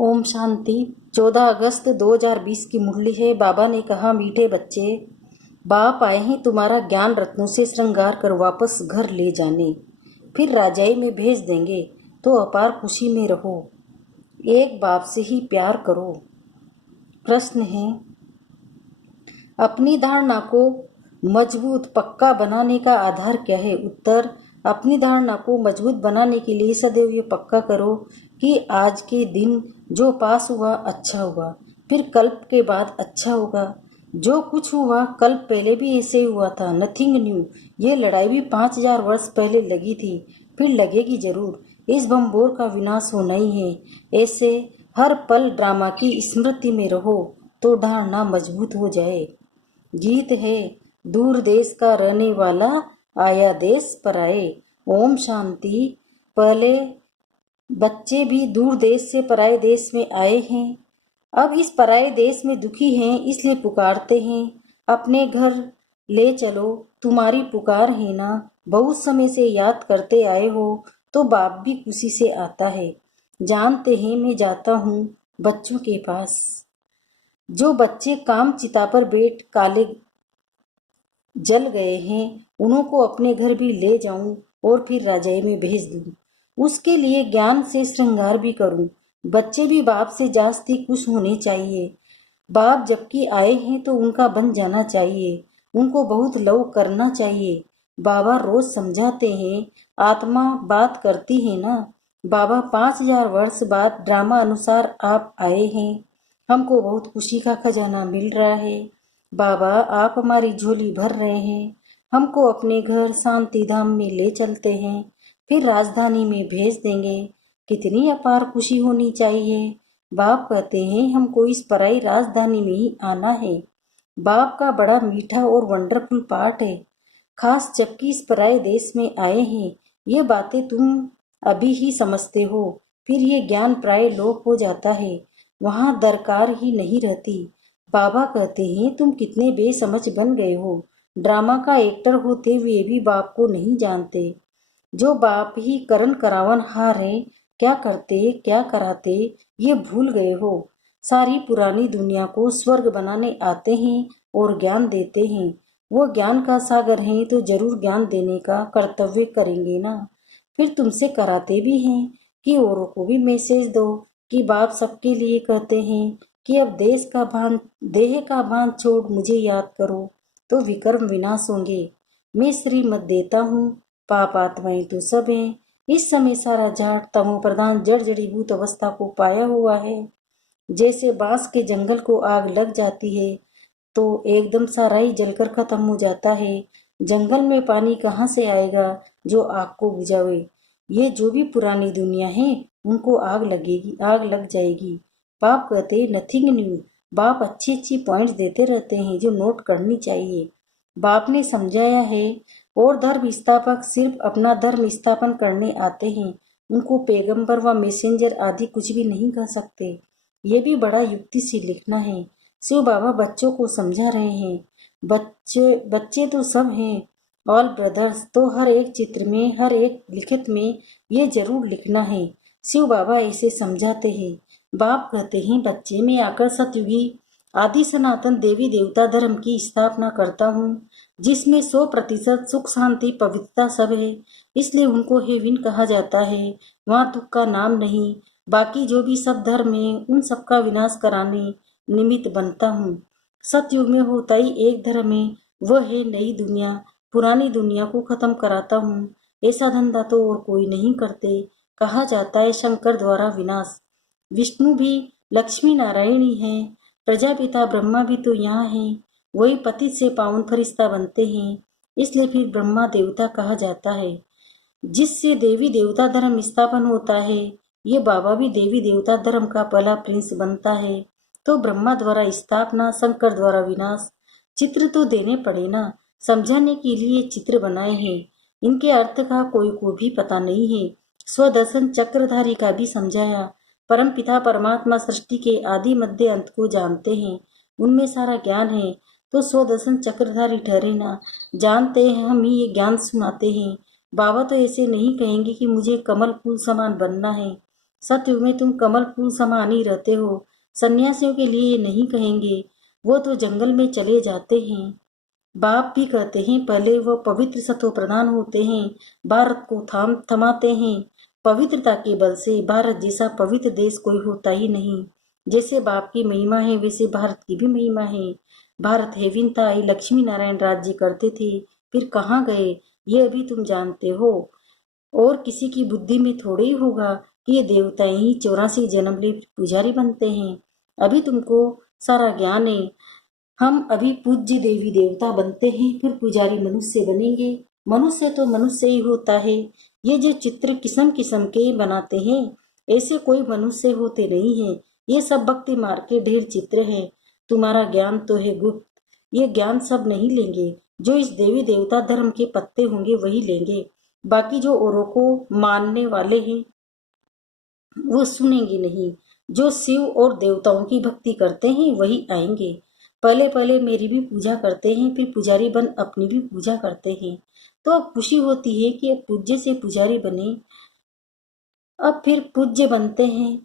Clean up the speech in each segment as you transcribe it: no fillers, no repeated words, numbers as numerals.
ओम शांति। 14 अगस्त 2020 की मुरली है। बाबा ने कहा, मीठे बच्चे, बाप आए हैं तुम्हारा ज्ञान रत्नों से श्रृंगार कर वापस घर ले जाने, फिर राजाई में भेज देंगे, तो अपार खुशी में रहो, एक बाप से ही प्यार करो। प्रश्न है, अपनी धारणा को मजबूत पक्का बनाने का आधार क्या है? उत्तर, अपनी धारणा को मजबूत बनाने के लिए सदैव ये पक्का करो कि आज के दिन जो पास हुआ अच्छा हुआ, फिर कल के बाद अच्छा होगा। जो कुछ हुआ कल पहले भी ऐसे हुआ था, नथिंग न्यू। ये लड़ाई भी 5000 वर्ष पहले लगी थी, फिर लगेगी जरूर। इस बम्बोर का विनाश होना ही है। ऐसे हर पल ड्रामा की स्मृति में रहो तो धारणा मजबूत हो जाए। गीत है, दूर देश का रहने वाला आया देश पर आए। ओम शांति। पहले बच्चे भी दूर देश से पराये देश में आए हैं, अब इस पराये देश में दुखी हैं, इसलिए पुकारते हैं, अपने घर ले चलो, तुम्हारी पुकार है ना। बहुत समय से याद करते आए हो तो बाप भी खुशी से आता है। जानते हैं मैं जाता हूँ बच्चों के पास। जो बच्चे काम चिता पर बैठ काले जल गए हैं, उन्हों को अपने घर भी ले जाऊं और फिर राजाई में भेज दूं। उसके लिए ज्ञान से श्रृंगार भी करूं। बच्चे भी बाप से जास्ती खुश होने चाहिए। बाप जबकि आए हैं तो उनका बन जाना चाहिए, उनको बहुत लव करना चाहिए। बाबा रोज समझाते हैं, आत्मा बात करती है ना। बाबा 5000 वर्ष बाद ड्रामा अनुसार आप आए हैं, हमको बहुत खुशी का खजाना मिल रहा है। बाबा आप हमारी झोली भर रहे हैं, हमको अपने घर शांति धाम में ले चलते हैं, फिर राजधानी में भेज देंगे। कितनी अपार खुशी होनी चाहिए। बाप कहते हैं हमको इस पराई राजधानी में ही आना है। बाप का बड़ा मीठा और वंडरफुल पार्ट है, खास जबकि इस पराये देश में आए हैं। ये बातें तुम अभी ही समझते हो, फिर ये ज्ञान प्राय लोप हो जाता है, वहाँ दरकार ही नहीं रहती। बाबा कहते हैं तुम कितने बेसमझ बन गए हो, ड्रामा का एक्टर होते हुए भी बाप को नहीं जानते। जो बाप ही करण करावन हार है, क्या करते क्या कराते ये भूल गए हो। सारी पुरानी दुनिया को स्वर्ग बनाने आते हैं और ज्ञान देते हैं। वो ज्ञान का सागर है तो जरूर ज्ञान देने का कर्तव्य करेंगे ना। फिर तुमसे कराते भी हैं कि औरों को भी मैसेज दो कि बाप सबके लिए कहते हैं कि अब देह का भान छोड़ मुझे याद करो तो विकर्म विनाश होंगे। मैं श्रीमत देता हूँ, पाप आत्माएं तो सब हैं। इस समय सारा झाड़ तमो प्रधान जड़ जड़ीभूत अवस्था को पाया हुआ है। जैसे बांस के जंगल को आग लग जाती है तो एकदम सारा ही जलकर खत्म हो जाता है। जंगल में पानी कहाँ से आएगा जो आग को बुझावे। ये जो भी पुरानी दुनिया है उनको आग लगेगी, आग लग जाएगी। बाप कहते नथिंग न्यू। बाप अच्छी अच्छी पॉइंट्स देते रहते हैं जो नोट करनी चाहिए। बाप ने समझाया है, और धर्म स्थापक सिर्फ अपना धर्म स्थापन करने आते हैं, उनको पैगंबर व मैसेंजर आदि कुछ भी नहीं कह सकते। ये भी बड़ा युक्ति से लिखना है। शिव बाबा बच्चों को समझा रहे हैं। बच्चे बच्चे तो सब हैं, ऑल ब्रदर्स। तो हर एक चित्र में, हर एक लिखित में ये जरूर लिखना है। शिव बाबा ऐसे समझाते हैं। बाप कहते हैं बच्चे में आकर सतयुगी आदि सनातन देवी देवता धर्म की स्थापना करता हूँ, जिसमें 100% सुख शांति पवित्रता सब है, इसलिए उनको हेविन कहा जाता है। वहाँ दुख का नाम नहीं। बाकी जो भी सब धर्म है उन सबका विनाश कराने निमित्त बनता हूँ। सतयुग में होता ही एक धर्म है, वह है नई दुनिया। पुरानी दुनिया को खत्म कराता हूँ। ऐसा धंधा तो और कोई नहीं करते। कहा जाता है शंकर द्वारा विनाश। विष्णु भी लक्ष्मी नारायण ही है, प्रजापिता ब्रह्मा भी तो यहाँ है, वही पतित से पावन फरिश्ता बनते हैं, इसलिए फिर ब्रह्मा देवता कहा जाता है। जिससे देवी देवता धर्म स्थापन होता है, ये बाबा भी देवी देवता धर्म का पहला प्रिंस बनता है। तो ब्रह्मा द्वारा स्थापना, शंकर द्वारा विनाश। चित्र तो देने पड़े ना, समझाने के लिए चित्र बनाए हैं। इनके अर्थ का कोई को भी पता नहीं है। स्वदर्शन चक्रधारी का भी समझाया। परम पिता परमात्मा सृष्टि के आदि मध्य अंत को जानते हैं, उनमें सारा ज्ञान है, तो स्वदर्शन चक्रधारी ठहरे ना। जानते हैं हम ही ये ज्ञान सुनाते हैं। बाबा तो ऐसे नहीं कहेंगे कि मुझे कमल फूल समान बनना है। सतयुग में तुम कमल फूल समान ही रहते हो। सन्यासियों के लिए ये नहीं कहेंगे, वो तो जंगल में चले जाते हैं। बाप भी कहते हैं पहले वो पवित्र सतो प्रधान होते हैं, भारत को थाम थमाते हैं। पवित्रता के बल से भारत जैसा पवित्र देश कोई होता ही नहीं। जैसे बाप की महिमा है वैसे भारत की भी महिमा है। भारत है विनता, लक्ष्मी नारायण राज्य करते थे, फिर कहाँ गए ये अभी तुम जानते हो। और किसी की बुद्धि में थोड़े ही होगा कि ये देवताएं ही 84 जन्म ले पुजारी बनते हैं। अभी तुमको सारा ज्ञान है। हम अभी पूज्य देवी देवता बनते हैं, फिर पुजारी मनुष्य बनेंगे। मनुष्य तो मनुष्य ही होता है। ये जो चित्र किस्म किस्म के बनाते हैं, ऐसे कोई मनुष्य होते नहीं है। ये सब भक्ति मार्ग के ढेर चित्र है। तुम्हारा ज्ञान तो है गुप्त, ये ज्ञान सब नहीं लेंगे। जो इस देवी देवता धर्म के पत्ते होंगे वही लेंगे। बाकी जो औरों को मानने वाले हैं वो सुनेंगे नहीं। जो शिव और देवताओं की भक्ति करते हैं वही आएंगे। पहले पहले मेरी भी पूजा करते हैं, फिर पुजारी बन अपनी भी पूजा करते हैं। तो अब खुशी होती है कि अब पूज्य से पुजारी बने, अब फिर पूज्य बनते हैं।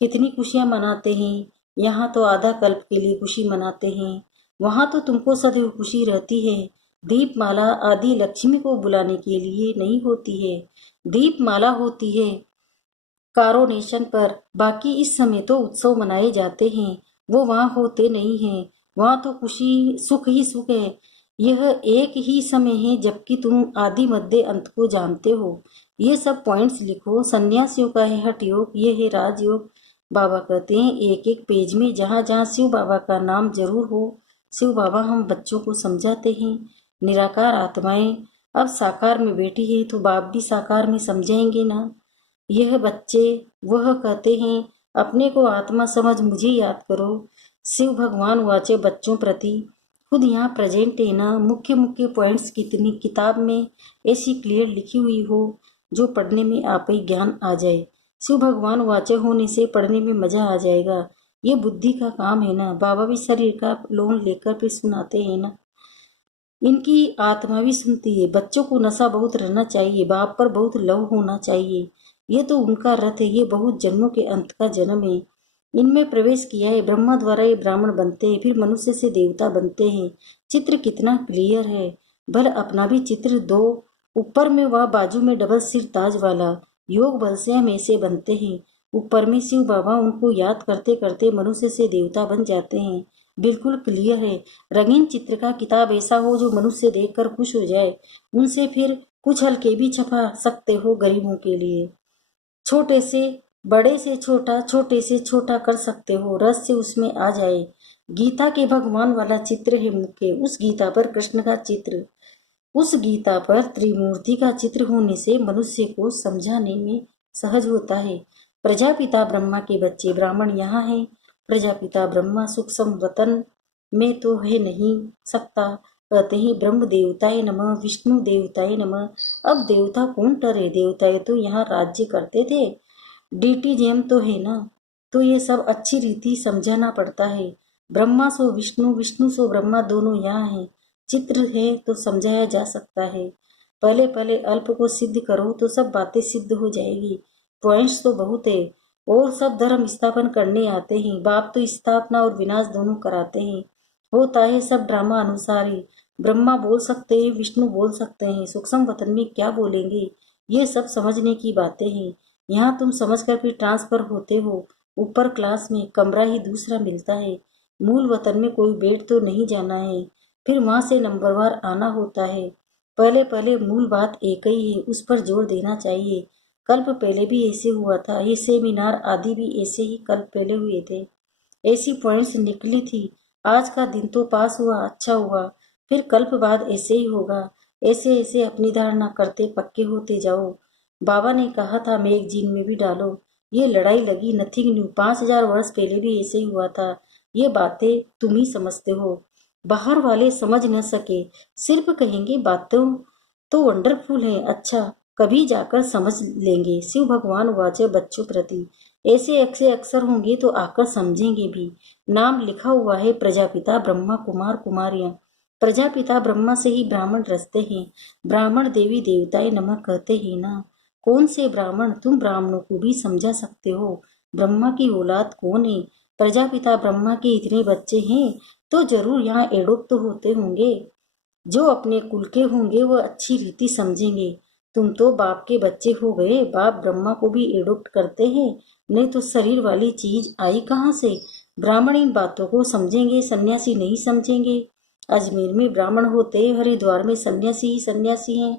कितनी खुशियां मनाते हैं। यहाँ तो आधा कल्प के लिए खुशी मनाते हैं, वहां तो तुमको सदैव खुशी रहती है। दीपमाला आदि लक्ष्मी को बुलाने के लिए नहीं होती है, दीपमाला होती है कारोनेशन पर। बाकी इस समय तो उत्सव मनाए जाते हैं, वो वहाँ होते नहीं हैं। वहाँ तो खुशी सुख ही सुख है। यह एक ही समय है जबकि तुम आदि मध्य अंत को जानते हो। ये सब पॉइंट्स लिखो। सन्यासियों का है हठ योग, ये है राजयोग। बाबा कहते हैं एक एक पेज में जहाँ जहाँ शिव बाबा का नाम जरूर हो। शिव बाबा हम बच्चों को समझाते हैं निराकार आत्माएं अब साकार में बैठी है, तो बाप भी साकार में समझाएंगे ना। यह बच्चे वह कहते हैं अपने को आत्मा समझ मुझे याद करो। शिव भगवान वाचे बच्चों प्रति खुद यहाँ प्रेजेंट है ना। मुख्य मुख्य पॉइंट्स कितनी किताब में ऐसी क्लियर लिखी हुई हो जो पढ़ने में आप ही ज्ञान आ जाए। शिव भगवान वाचे होने से पढ़ने में मजा आ जाएगा। ये बुद्धि का काम है ना। बाबा भी शरीर का लोन लेकर फिर सुनाते हैं ना। इनकी आत्मा भी सुनती है। बच्चों को नशा बहुत रहना चाहिए, बाप पर बहुत लव होना चाहिए। ये तो उनका रथ है, ये बहुत जन्मों के अंत का जन्म है। इनमें प्रवेश किया है, ब्रह्मा द्वारा ये ब्राह्मण बनते हैं, फिर मनुष्य से देवता बनते हैं। चित्र कितना क्लियर है। भल अपना भी चित्र दो। ऊपर में वह बाजू में डबल सिर ताज वाला योग बल से हम ऐसे बनते हैं। ऊपर में शिव बाबा उनको याद करते करते मनुष्य से देवता बन जाते हैं। बिल्कुल क्लियर है। रंगीन चित्र का किताब ऐसा हो जो मनुष्य देखकर खुश हो जाए। उनसे फिर कुछ हल्के भी छपा सकते हो गरीबों के लिए। छोटे से बड़े से छोटा, छोटे से छोटा कर सकते हो, रस से उसमें आ जाए। गीता के भगवान वाला चित्र है मुख्य। उस गीता पर कृष्ण का चित्र, उस गीता पर त्रिमूर्ति का चित्र होने से मनुष्य को समझाने में सहज होता है। प्रजापिता ब्रह्मा के बच्चे ब्राह्मण यहाँ हैं। प्रजापिता ब्रह्मा सूक्ष्म वतन में तो है नहीं सकता। कहते हैं ब्रह्म देवताए नमः, विष्णु देवताए नमः। अब देवता कौन टरे, देवताए तो यहाँ राज्य करते थे। डीटीजेम तो है ना। तो ये सब अच्छी रीति समझाना पड़ता है। ब्रह्मा सो विष्णु, विष्णु सो ब्रह्मा, दोनों यहाँ है। चित्र है तो समझाया जा सकता है। पहले पहले अल्प को सिद्ध करो तो सब बातें सिद्ध हो जाएगी। पॉइंट्स तो बहुत है और सब धर्म स्थापन करने आते हैं। बाप तो स्थापना और विनाश दोनों कराते हैं। होता है सब ड्रामा अनुसार ही। ब्रह्मा बोल सकते हैं, विष्णु बोल सकते हैं, सूक्ष्म वतन में क्या बोलेंगे, ये सब समझने की बातें हैं। यहाँ तुम समझकर फिर ट्रांसफर होते हो। ऊपर क्लास में कमरा ही दूसरा मिलता है। मूल वतन में कोई बेड तो नहीं जाना है, फिर वहां से नंबरवार आना होता है। पहले पहले मूल बात एक ही है, उस पर जोर देना चाहिए। कल्प पहले भी ऐसे हुआ था। ये सेमिनार आदि भी ऐसे ही कल्प पहले हुए थे। ऐसी पॉइंट्स निकली थी। आज का दिन तो पास हुआ, अच्छा हुआ। फिर कल्प बाद ऐसे ही होगा। ऐसे ऐसे अपनी धारणा करते पक्के होते जाओ। बाबा ने कहा था मैगजीन में भी डालो। ये लड़ाई लगी नथिंग न्यू, 5000 वर्ष पहले भी ऐसे ही हुआ था। ये बातें तुम ही समझते हो, बाहर वाले समझ न सके, सिर्फ कहेंगे बातों तो वंडरफुल है। अच्छा, कभी जाकर समझ लेंगे। शिव भगवान वाचे बच्चों प्रति ऐसे अक्षर होंगे तो आकर समझेंगे भी। नाम लिखा हुआ है प्रजापिता ब्रह्मा कुमार कुमारियां। प्रजापिता ब्रह्मा से ही ब्राह्मण रचते हैं। ब्राह्मण देवी देवताएं नमः कहते हैं ना। कौन से ब्राह्मण? तुम ब्राह्मणों को भी समझा सकते हो। ब्रह्मा की औलाद कौन है? प्रजापिता ब्रह्मा के इतने बच्चे हैं तो जरूर यहाँ एडोप्ट तो होते होंगे। जो अपने कुल के होंगे वो अच्छी रीति समझेंगे। तुम तो बाप के बच्चे हो गए। बाप ब्रह्मा को भी एडोप्ट करते हैं, नहीं तो शरीर वाली चीज आई कहाँ से? ब्राह्मण इन बातों को समझेंगे, सन्यासी नहीं समझेंगे। अजमेर में ब्राह्मण होते, हरिद्वार में सन्यासी ही सन्यासी हैं।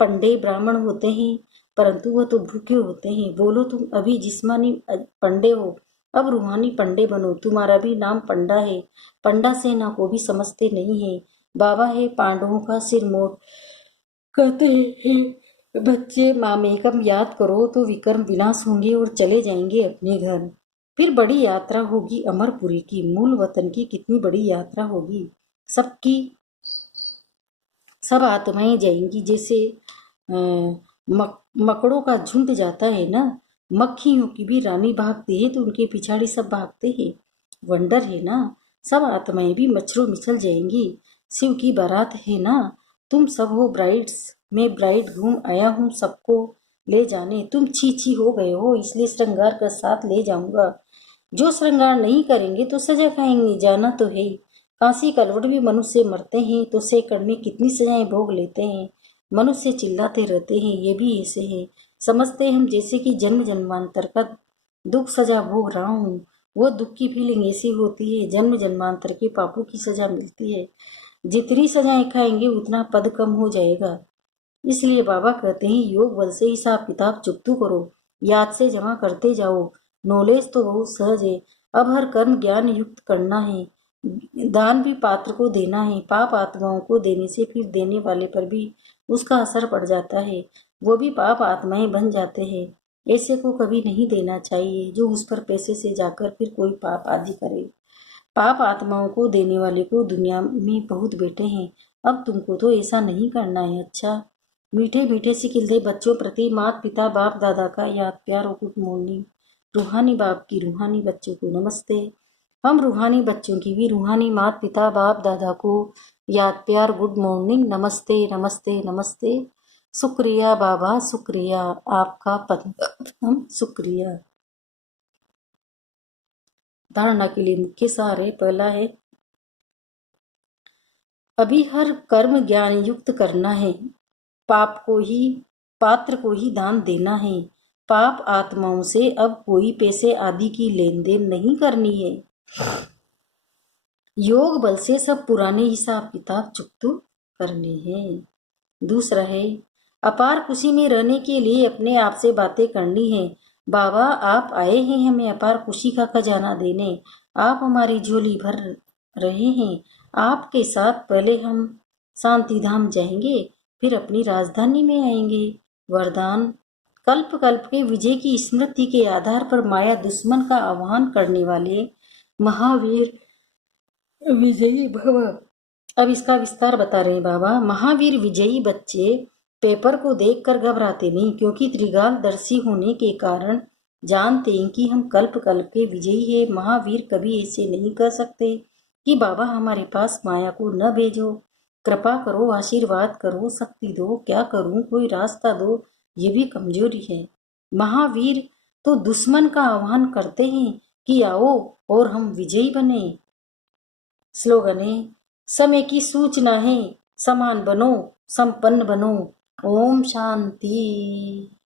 पंडे ब्राह्मण होते हैं, परंतु वह तो भूखे होते हैं। बोलो, तुम अभी जिस्मानी पंडे हो, अब रूहानी पंडे बनो। तुम्हारा भी नाम पंडा है। पंडा सेना को भी समझते नहीं है। बाबा है पांडवों का सिर मोड़। कहते हैं बच्चे, मामेकम याद करो तो विक्रम विनाश होंगे और चले जाएंगे अपने घर। फिर बड़ी यात्रा होगी अमरपुरी की, मूल वतन की। कितनी बड़ी यात्रा होगी। सबकी सब आत्माएं जाएंगी। जैसे मकड़ों का झुंड जाता है ना, मक्खियों की भी रानी भागती है तो उनके पिछाड़ी सब भागते हैं। वंडर है ना। सब आत्माएं भी मच्छरों मिसल जाएंगी। शिव की बारात है ना। तुम सब हो ब्राइड्स, मैं ब्राइड घूम आया हूँ सबको ले जाने। तुम छी हो गए हो, इसलिए श्रृंगार का साथ ले जाऊंगा। जो श्रृंगार नहीं करेंगे तो सजा खाएंगे, जाना तो है। काशी कलवट भी मनुष्य मरते हैं तो सेकंड में कितनी सजाएं भोग लेते हैं। मनुष्य चिल्लाते रहते हैं, ये भी ऐसे है। समझते हैं हम जैसे कि जन्म जन्मांतर का दुख सजा भोग रहा हूँ। वो दुख की फीलिंग ऐसी होती है, जन्म जन्मांतर के पापों की सजा मिलती है। जितनी सजाएं खाएंगे उतना पद कम हो जाएगा। इसलिए बाबा कहते हैं योग बल से हिसाब किताब चुकतू करो, याद से जमा करते जाओ। नॉलेज तो बहुत सहज है। अब हर कर्म ज्ञान युक्त करना है। दान भी पात्र को देना है। पाप आत्माओं को देने से फिर देने वाले पर भी उसका असर पड़ जाता है। वो भी पाप आत्माएं बन जाते हैं। ऐसे को कभी नहीं देना चाहिए जो उस पर पैसे से जाकर फिर कोई पाप आदि करे। पाप आत्माओं को देने वाले को दुनिया में बहुत बेटे हैं। अब तुमको तो ऐसा नहीं करना है। अच्छा, मीठे मीठे से खिलते बच्चों प्रति माता पिता बाप दादा का याद प्यार और गुड मॉर्निंग। रूहानी बाप की रूहानी बच्चों को नमस्ते। हम रूहानी बच्चों की भी रूहानी माता पिता बाप दादा को याद प्यार गुड मॉर्निंग, नमस्ते नमस्ते नमस्ते। शुक्रिया बाबा, शुक्रिया आपका परम शुक्रिया। धारणा के लिए मुख्य सार है। पहला है, अभी हर कर्म ज्ञान युक्त करना है। पाप को ही पात्र को ही दान देना है। पाप आत्माओं से अब कोई पैसे आदि की लेन देन नहीं करनी है। योग बल से सब पुराने हिसाब किताब चुकतो करने हैं। दूसरा है, अपार खुशी में रहने के लिए अपने आप से बातें करनी है। बाबा, आप आए हैं हमें अपार खुशी का खजाना देने। आप हमारी झोली भर रहे हैं। आपके साथ पहले हम शांति धाम जाएंगे, फिर अपनी राजधानी में आएंगे। वरदान, कल्प कल्प के विजय की स्मृति के आधार पर माया दुश्मन का आह्वान करने वाले महावीर विजयी भव। अब इसका विस्तार बता रहे हैं बाबा। महावीर विजयी बच्चे पेपर को देखकर घबराते नहीं, क्योंकि त्रिकालदर्शी होने के कारण जानते हैं कि हम कल्प कल्प के विजयी है। महावीर कभी ऐसे नहीं कर सकते कि बाबा हमारे पास माया को न भेजो, कृपा करो, आशीर्वाद करो, शक्ति दो, क्या करूं, कोई रास्ता दो। ये भी कमजोरी है। महावीर तो दुश्मन का आह्वान करते हैं कि आओ और हम विजयी बने। स्लोगन है, समय की सूचना है, समान बनो, संपन्न बनो। ओम शांति।